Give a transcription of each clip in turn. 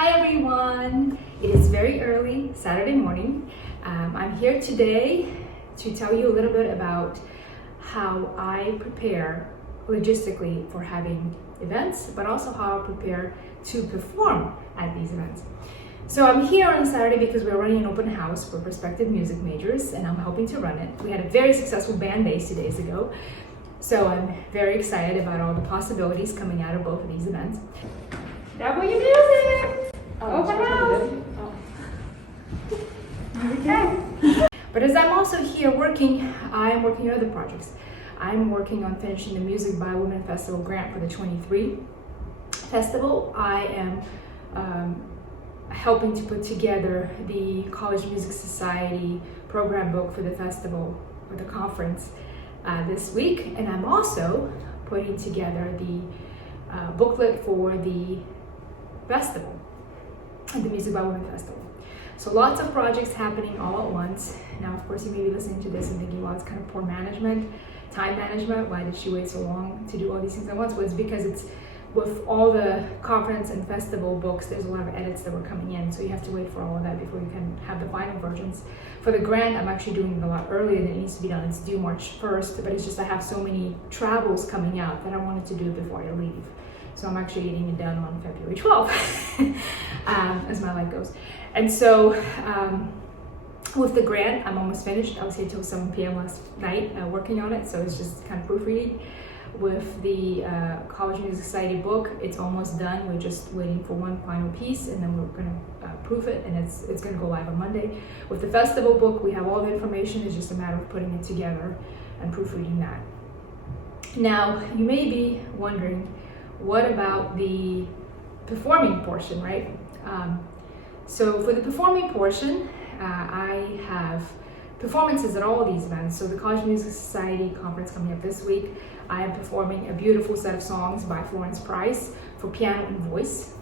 Hi everyone! It is very early Saturday morning. I'm here today to tell you a little bit about how I prepare logistically for having events, but also how I prepare to perform at these events. So I'm here on Saturday because we're running an open house for prospective music majors and I'm helping to run it. We had a very successful band day 2 days ago. So I'm very excited about all the possibilities coming out of both of these events. Double your music! Open house! Okay. But as I'm also here working, I'm working on other projects. I'm working on finishing the Music by Women Festival grant for the 23 festival. I am helping to put together the College Music Society program book for the festival, or the conference this week. And I'm also putting together the booklet for the festival, the Music by Women Festival. So lots of projects happening all at once. Now, of course, you may be listening to this and thinking, well, it's kind of poor management, time management. Why did she wait so long to do all these things at once? Well, it's because it's with all the conference and festival books, there's a lot of edits that were coming in. So you have to wait for all of that before you can have the final versions. For the grant, I'm actually doing it a lot earlier than it needs to be done. It's due March 1st, but it's just I have so many travels coming out that I wanted to do before I leave. So I'm actually getting it done on February 12th, as my life goes. And so with the grant, I'm almost finished. I was here till 7 p.m. last night working on it, so it's just kind of proofreading. With the College Music Society book, it's almost done. We're just waiting for one final piece, and then we're going to proof it, and it's going to go live on Monday. With the festival book, we have all the information. It's just a matter of putting it together and proofreading that. Now, you may be wondering, what about the performing portion, right? So for the performing portion, I have performances at all of these events. So the College Music Society conference coming up this week, I am performing a beautiful set of songs by Florence Price for piano and voice.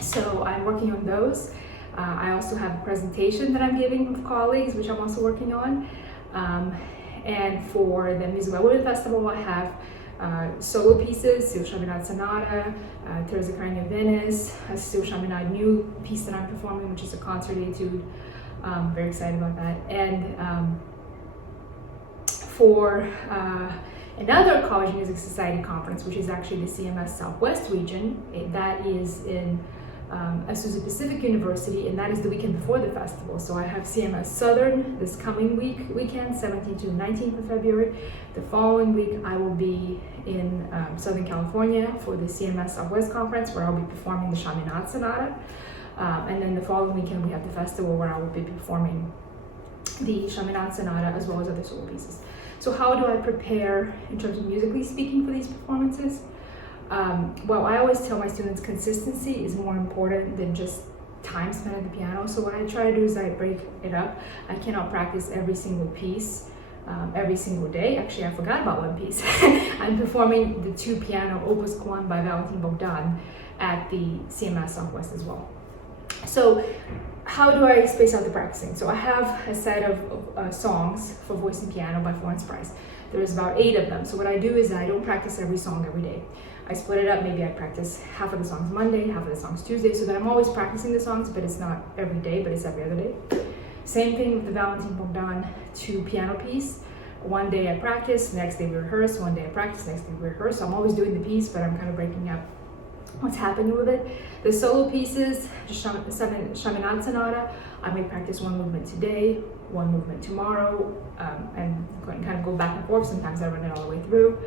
So I'm working on those. I also have a presentation that I'm giving with colleagues, which I'm also working on. And for the Music by Women Festival, I have solo pieces, Sil Chaminade Sonata, Terza Carne Venice, a Sil Chaminade new piece that I'm performing, which is a concert etude. Very excited about that. And for another College Music Society conference, which is actually the CMS Southwest region, that is in Azusa Pacific University, and that is the weekend before the festival. So I have CMS Southern this coming weekend, 17th to 19th of February. The following week, I will be in Southern California for the CMS Southwest conference, where I'll be performing the Chaminade Sonata. And then the following weekend, we have the festival where I will be performing the Chaminade Sonata as well as other solo pieces. So how do I prepare in terms of musically speaking for these performances? Well, I always tell my students consistency is more important than just time spent at the piano. So what I try to do is I break it up. I cannot practice every single piece every single day. Actually, I forgot about one piece. I'm performing the 2 piano Opus 1 by Valentin Bogdan at the CMS Southwest as well. So how do I space out the practicing? So I have a set of songs for voice and piano by Florence Price. There's about 8 of them. So what I do is I don't practice every song every day. I split it up. Maybe I practice half of the songs Monday, half of the songs Tuesday, so that I'm always practicing the songs, but it's not every day, but it's every other day. Same thing with the Valentin Bogdan 2 piano piece. One day I practice, next day we rehearse, one day I practice, next day we rehearse. So I'm always doing the piece, but I'm kind of breaking up what's happening with it. The solo pieces, just Chaminade Sonata, I may practice one movement today, one movement tomorrow, and kind of go back and forth. Sometimes I run it all the way through.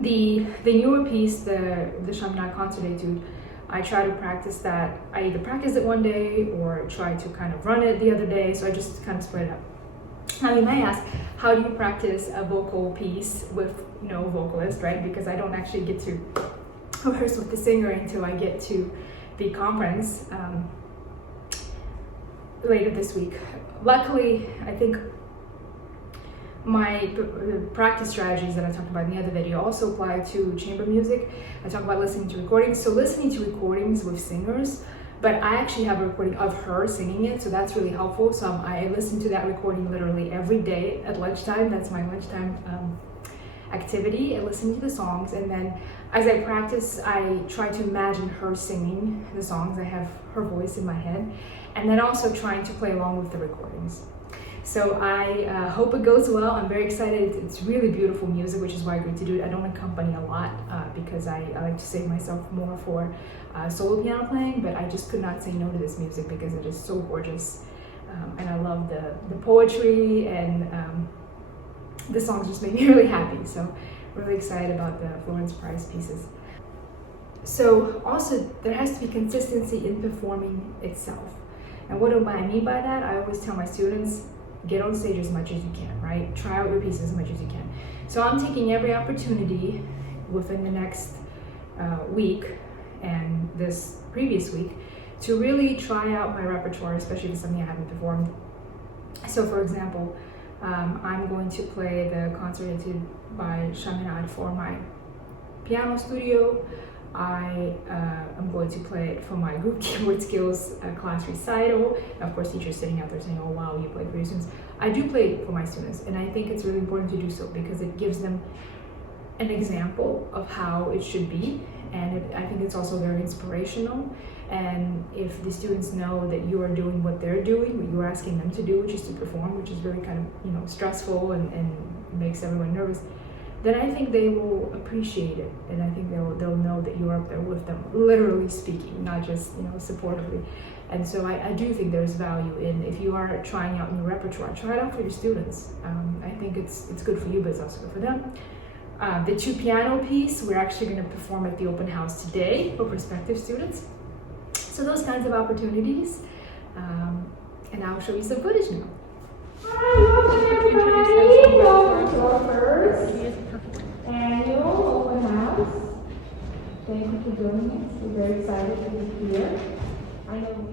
The newer piece, the Chaminade Concert Etude, I try to practice that. I either practice it one day or try to kind of run it the other day, so I just kind of split it up. Now you may ask, how do you practice a vocal piece with no vocalist, right? Because I don't actually get to rehearse with the singer until I get to the conference later this week. Luckily, I think my practice strategies that I talked about in the other video also apply to chamber music. I talk about listening to recordings. So listening to recordings with singers, but I actually have a recording of her singing it, so that's really helpful. So I listen to that recording literally every day at lunchtime. That's my lunchtime activity and listening to the songs, and then as I practice, I try to imagine her singing the songs. I have her voice in my head, and then also trying to play along with the recordings. So I hope it goes well. I'm very excited. It's really beautiful music, which is why I agreed to do it. I don't accompany a lot because I like to save myself more for solo piano playing, but I just could not say no to this music because it is so gorgeous. And I love the poetry, and the songs just make me really happy. So really excited about the Florence Prize pieces. So also there has to be consistency in performing itself. And what do I mean by that? I always tell my students, get on stage as much as you can, right? Try out your pieces as much as you can. So I'm taking every opportunity within the next week and this previous week to really try out my repertoire, especially if it's something I haven't performed. So for example, I'm going to play the Concert Etude by Chaminade for my piano studio. I am going to play it for my group keyboard skills class recital. Of course, teachers sitting out there saying, oh wow, you play for your students. I do play it for my students, and I think it's really important to do so because it gives them an example of how it should be, and I think it's also very inspirational. And if the students know that you are doing what they're doing, what you're asking them to do, which is to perform, which is very kind of stressful and makes everyone nervous, then I think they will appreciate it, and I think they'll know that you're up there with them, literally speaking, not just supportively. And so I do think there's value in, if you are trying out new repertoire, try it out for your students. I think it's good for you, but it's also good for them. The 2 piano piece, we're actually going to perform at the open house today for prospective students. So those kinds of opportunities, and I'll show you some footage now. Hi, welcome everybody. Welcome to our first annual open house. Thank you for doing it. We're very excited to be here. I know.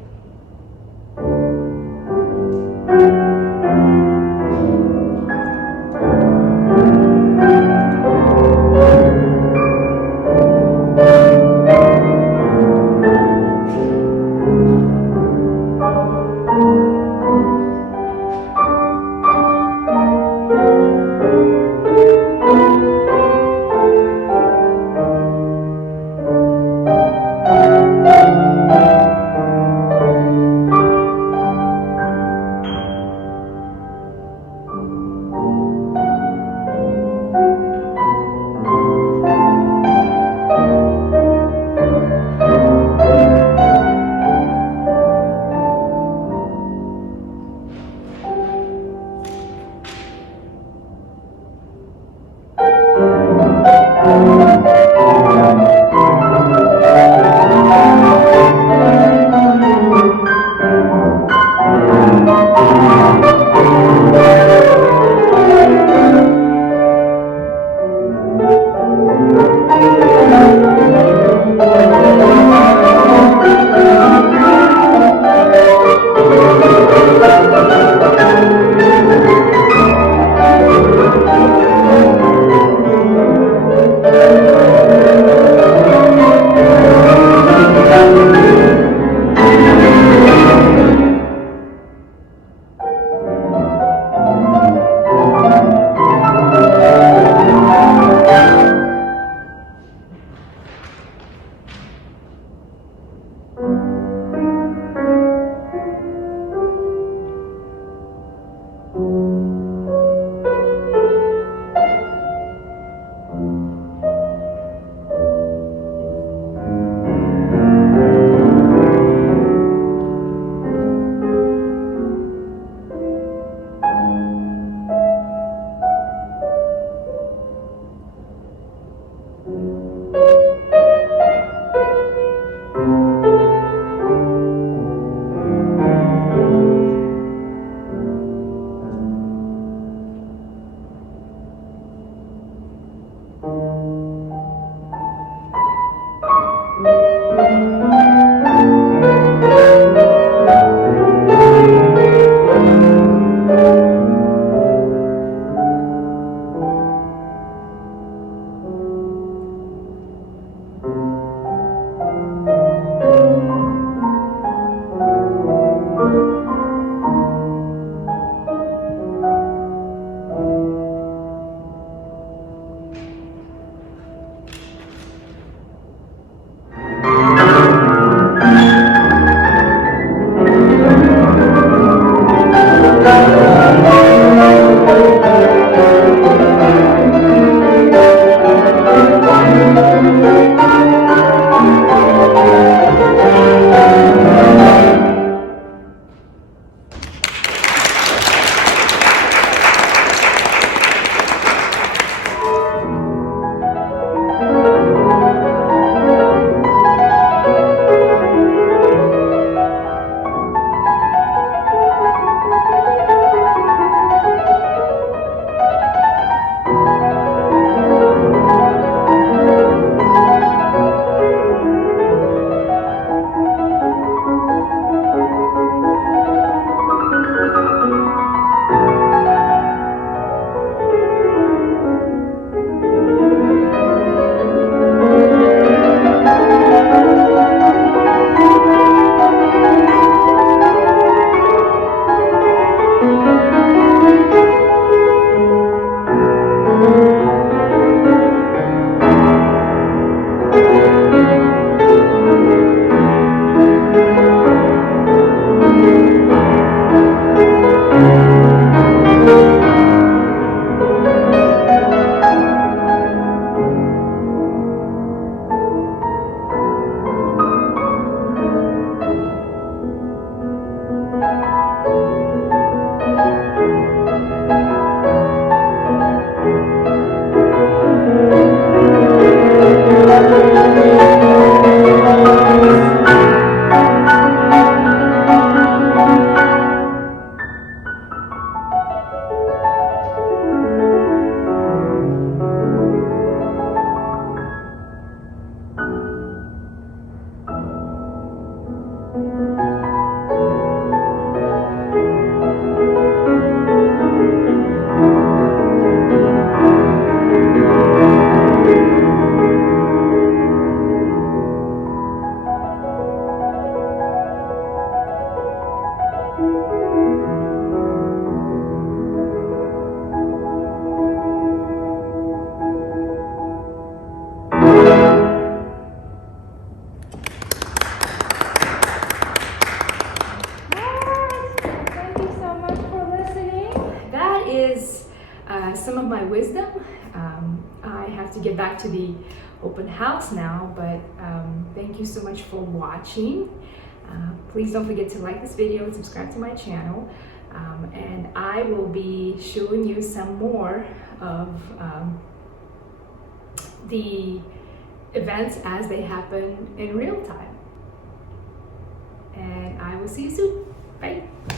some of my wisdom. I have to get back to the open house now, but thank you so much for watching. Please don't forget to like this video and subscribe to my channel. And I will be showing you some more of the events as they happen in real time. And I will see you soon.